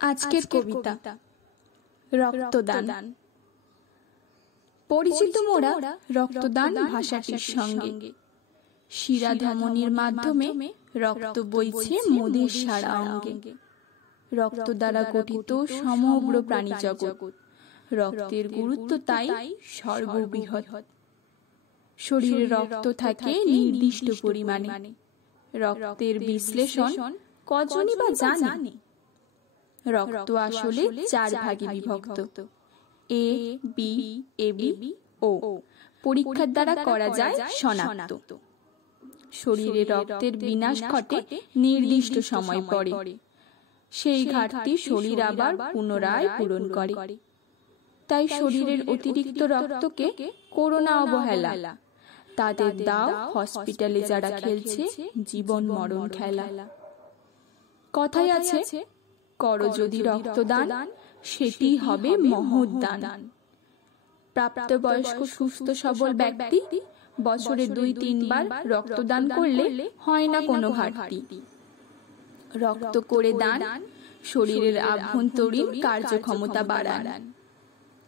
আজকের কবিতা রক্তদান। পরিচিত মোরা রক্তদান ভাষাটির সঙ্গে। শিরা ধমনির মাধ্যমে রক্ত বইছে মোদের সারা অঙ্গে। রক্ত দ্বারা গঠিত সমগ্র প্রাণী জগৎ, রক্তের গুরুত্ব তাই সর্ববৃহৎ। শরীরে রক্ত থাকে নির্দিষ্ট পরিমাণে, রক্তের বিশ্লেষণ কজনই বা জানে? রক্ত আসলে 4 ভাগে বিভক্ত, এ বি এবি ও। পরীক্ষার দ্বারা করা যায় শনাক্ত। শরীরে রক্তের বিনাশ ঘটে নির্দিষ্ট সময় পরে, সেই ঘাটতি শরীর আবার পুনরায় পূরণ করে। তাই শরীরের অতিরিক্ত রক্তকে করো না অবহেলা, তাদের দাও হসপিটালে যারা খেলছে জীবন মরণ খেলা। কথাই আছে, করো যদি রক্তদান, সেটি হবে মহৎ দান। প্রাপ্তবয়স্ক সুস্থ সবল ব্যক্তি বছরে 2-3 বার রক্তদান করলে হয় না কোনো ঘাটতি। রক্ত করে দান শরীরের আভ্যন্তরীণ কার্যক্ষমতা বাড়ান।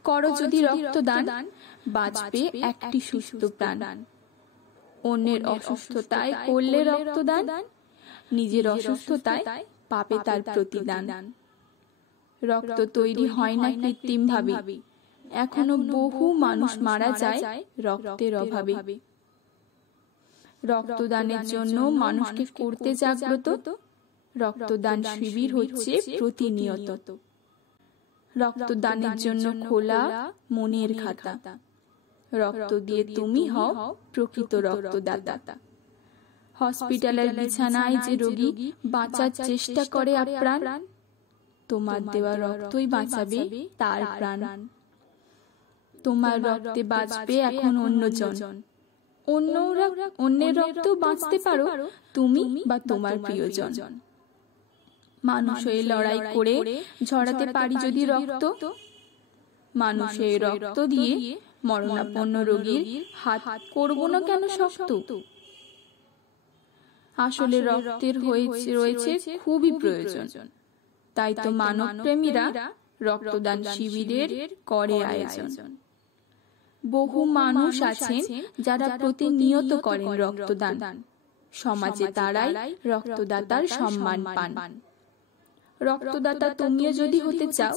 করো যদি রক্তদান, বাঁচবে একটি সুস্থ প্রাণ। অন্যের অসুস্থতায় করলে রক্তদান, নিজের অসুস্থতায় পাবে তার প্রতিদান। রক্ত তৈরি হয় না কৃত্রিম ভাবে, এখনো বহু মানুষ মারা যায় রক্তের অভাবে। রক্তদানের জন্য মানুষকে করতে জাগ্রত, রক্তদান শিবির হচ্ছে প্রতিনিয়ত। রক্তদানের জন্য খোলা মনের খাতা, রক্ত দিয়ে তুমি হও প্রকৃত রক্তদাতা। হসপিটালের বিছানায় যে রোগী বাঁচার চেষ্টা করে আপ্রাণ, তোমার দেওয়া রক্তই বাঁচাবে তার প্রাণ। তোমার রক্তে বাঁচবে এখন অন্যজন, অন্যের রক্ত বাঁচতে পারো তুমি বা তোমার প্রিয়জন। মানুষ এই লড়াই করে ঝরাতে পারি যদি রক্ত, মানুষের রক্ত দিয়ে মরণাপন্ন রোগীর হাত করব না কেন শক্ত? আসলে রক্তের রয়েছে খুবই প্রয়োজন, তাই তো মানব প্রেমীরা রক্তদান শিবিরের করে আয়োজন। বহু মানুষ আছেন যারা প্রতিনিয়ত করেন রক্তদান, সমাজে তারাই রক্তদাতার সম্মান পান। রক্তদাতা তুমিও যদি হতে চাও,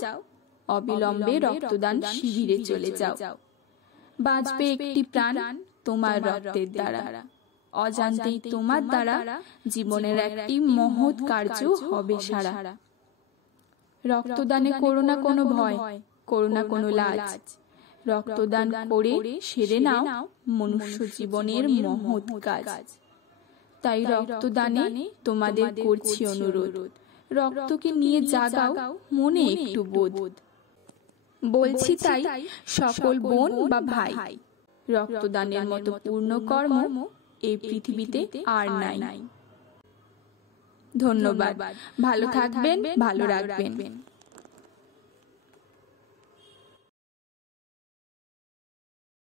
অবিলম্বে রক্তদান শিবিরে চলে যাও। বাঁচবে একটি প্রাণ তোমার রক্তের দ্বারা, অজান্তেই তোমার দ্বারা জীবনের একটি মহৎ কার্য হবে সারা। রক্তদানে করো না কোনো ভয়, করো না কোনো লাজ, রক্তদান করে সেরে নাও মনুষ্য জীবনের মহৎ কাজ। তাই রক্তদানে তোমাদের করছি অনুরোধ, রক্তকে নিয়ে জাগাও মনে একটু বোধ। বলছি তাই সকল বোন বা ভাই, রক্তদানের মতো পূর্ণ কর্ম এই পৃথিবীতে আর নাই। ধন্যবাদ। ভালো থাকবেন, ভালো রাখবেন।